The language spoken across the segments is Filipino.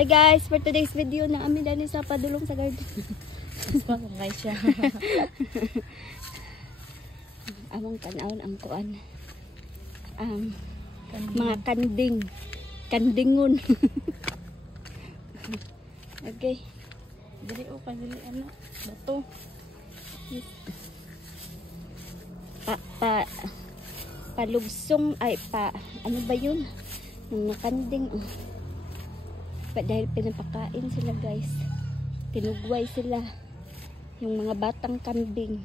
Hi guys, for today's video na amin dani sa padulong sa garden. Guys siya. Among tanawon ang kuan. Mga kandingon. Okay. Dili o kadili ano, bato. Yes. Palugsong ay ano ba yun? Mga kanding. Dahil pinapakain sila guys. Tinugway sila. Yung mga batang kambing.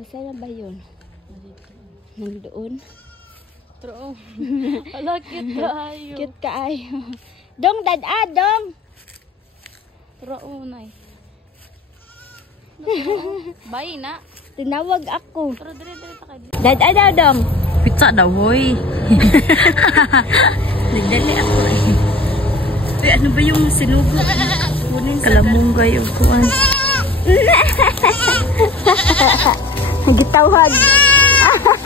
Nasaan ba yun? Nandoon. True. Ala, cute kaayo. Cute kaayo. Dong, dong. True, nay. Bye na. Tinawag ako. Pero dire ta kay. Daw, dong. Pizza daw, hoy. Nagdali ako eh. Uy, ano ba yung sinugo? Kalamunggay o kuan. Nagitawag.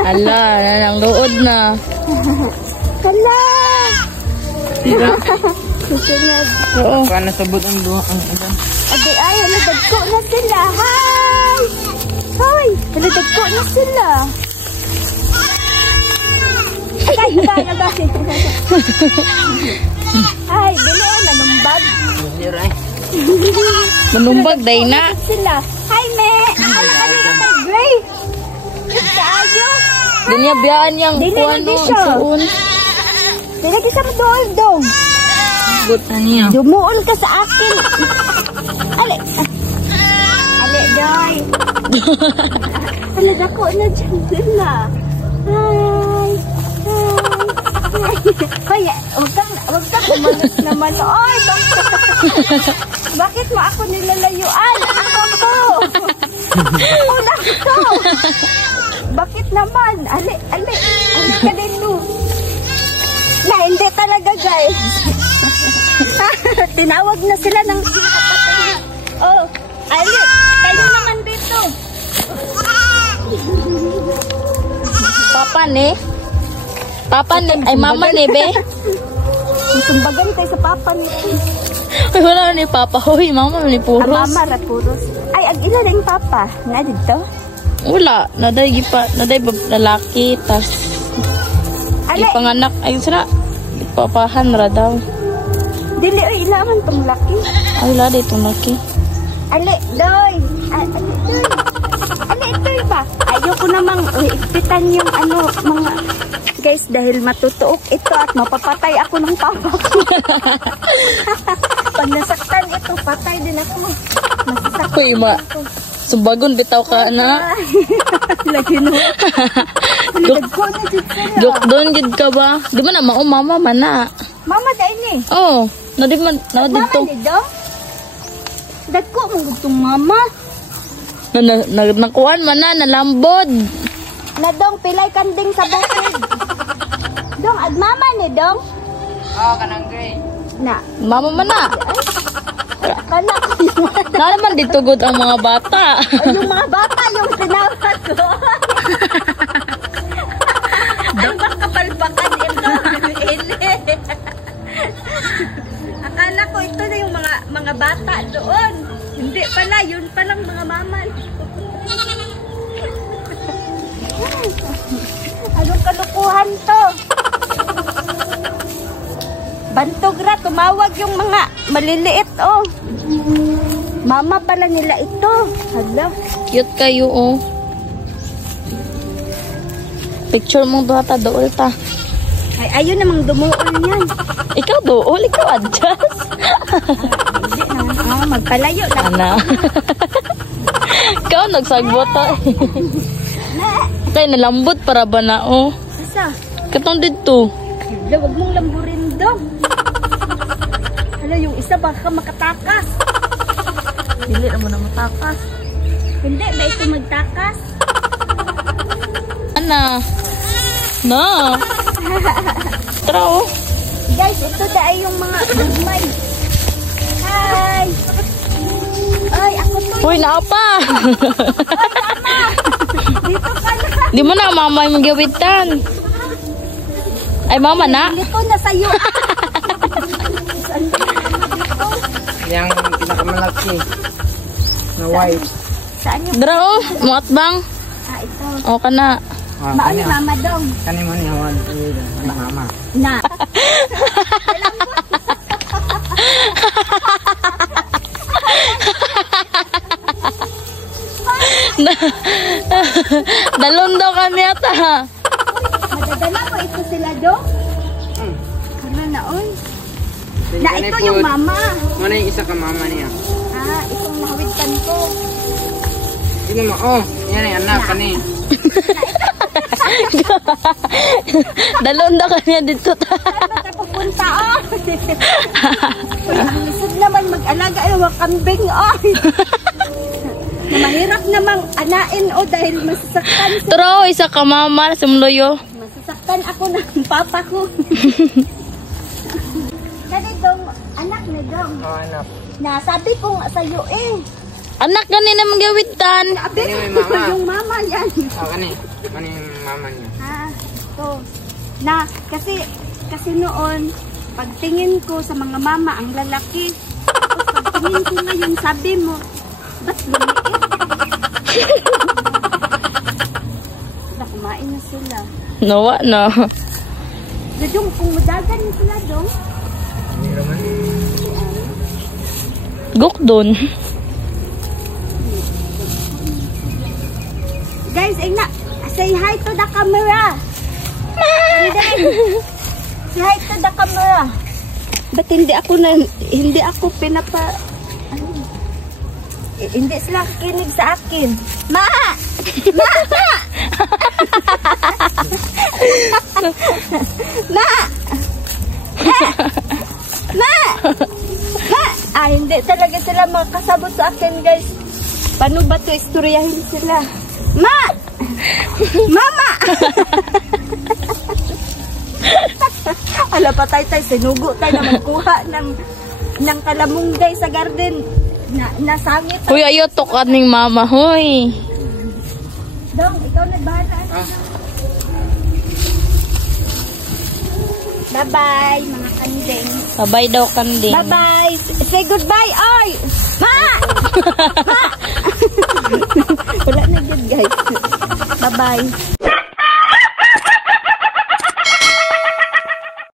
Ala, nanang luod na. Hala! Tira. Susunod. Oo. Paano sabot ang duha ang ano? Adi ay, nalagko na sila. Hi! Hoy! Nalagko na sila. Ay, na ba? Ay, dili o, nanumbag. Manumbag, day na. Sila. Hi, me! Ano na kay Gray? Kaayo? Dinya biyaan yang kuan no, suon. Dili ka sa madoldong. Butan niya. Dumuon ka sa akin. Ale. Ale, doy. Ale, dako na dyan sila. Hi. Hi. Hoy, wag kang umalis naman. Oy, bakit mo ako nilalayuan? Ako. Una ko. Bakit naman? Ale ka dito. Na, hindi talaga guys. Tinawag na sila ng kapatid. Oh, Ali, kayo naman dito. Papa ni, ay mama ni, be. Sumbagan kayo sa papa ni. Ay, wala ni papa. Hoy, mama ni puros. Mama ra puros. Ay, ag ila ring papa. Na dito? Wala, naday lalaki, tas ipanganak, ayun sila, papahan ra daw. Dili, oy, ilaman tong laki. Ay, wala dito laki. Ali, doy. Ali, doy ba? Ayoko namang ipitan yung ano, mga guys, dahil matutuok ito at mapapatay ako ng papa ko. Pag nasaktan ito, patay din ako. Masasaktan. Uy, sumbagon bitaw ka na. Lagi no. Joke doon gid ka ba? Di ba na mama mana? Mama dai ni. Oh, na di man na dito. Mama ni do. Dagko mo gustong mama. Nakuan man na nalambod. Na dong pilay kanding sa bukid. Dong ad mama ni dong. Oh, kanang gray. Na. Mama man na. Kana na naman dito good ang mga bata. Yung mga bata yung tinawag ko. Ay, makapalpakan ito. Akala ko ito na yung mga bata doon. Hindi pala, yun palang mga maman. Anong kalukuhan to? Bantogra, tumawag yung mga maliliit, oh. Mama pala nila ito. Hala. Cute kayo, oh. Picture mong bata dool ta. Ay, ayun namang dumuol yan. Ikaw dool, ikaw adjust. Hindi na. Magpalayo na. Ana. Ikaw nagsagbot ta. Kaya nalambot para ba na, oh. Asa? Katong dito. Hala, wag mong lamburin daw. Hala, yung isa baka makatakas. Dili na mo na matakas. Hindi, ba ito magtakas? Ana. Na. Tara, oh. Guys, ito na ay yung mga gagmay. Hi! Ay, ako to. Uy, naapa. Dito ka na. Di mo na mamay magiwitan. Ay, mama na. Ito na sa'yo. Yang pinakamalaki na white. Saan yung... Dara oh, muat bang. Ah, ito. O ka na. Mauli mama dong. Kani mo ni Hawan. Ni mama. Na. Dalon daw kami ata. Madadala ko ito sila dong. Ano na on? Na ito yung mama. Mana yung isa ka mama niya? Ah, itong nahawidkan ko. Sino mo? Oh, yan yung anak kani. Dalon daw kami dito ta. Saan ba tayo pupunta? Oh? Lisod naman mag-alaga. Ay, wag kambing. Oh. Mahirap namang anain o dahil masasaktan. Turo, isa ka mama, sumloyo. Masasaktan ako ng papa ko. Kani dong, anak ni dong. Oh, anak. Nasabi ko nga sa'yo eh. Anak gani na magawitan. Sabi Ano yung ko mama? yung mama yan. Oh, kani. Kani yung mama niya. Ah, ito. Na, kasi noon, pagtingin ko sa mga mama, ang lalaki. Tapos pagtingin ko ngayon, sabi mo, ba't lumiit? Na, kumain na sila. Nawa na. Dudong, kung mudagan na sila dong. Hindi naman. Guk doon. Guys, say hi to the camera. Say hi to the camera. Ba't hindi ako pinapa... Ano? Hindi sila kinig sa akin. Ma! Ma! Ma! Ma! Ma! Ah, hindi talaga sila makasabot sa akin, guys. Paano ba ito istoryahin sila? Ma! Mama! Ala pa tayo, sinugo tayo na magkuha ng kalamunggay sa garden. Nasangit. Hoy, ayo to kaning mama, hoy. Dong, ikaw na bahala. Bye-bye, mga kanding. Bye daw kanding. Bye-bye. Say goodbye, oy! Ma! Ma! Wala na good, guys. Bye-bye.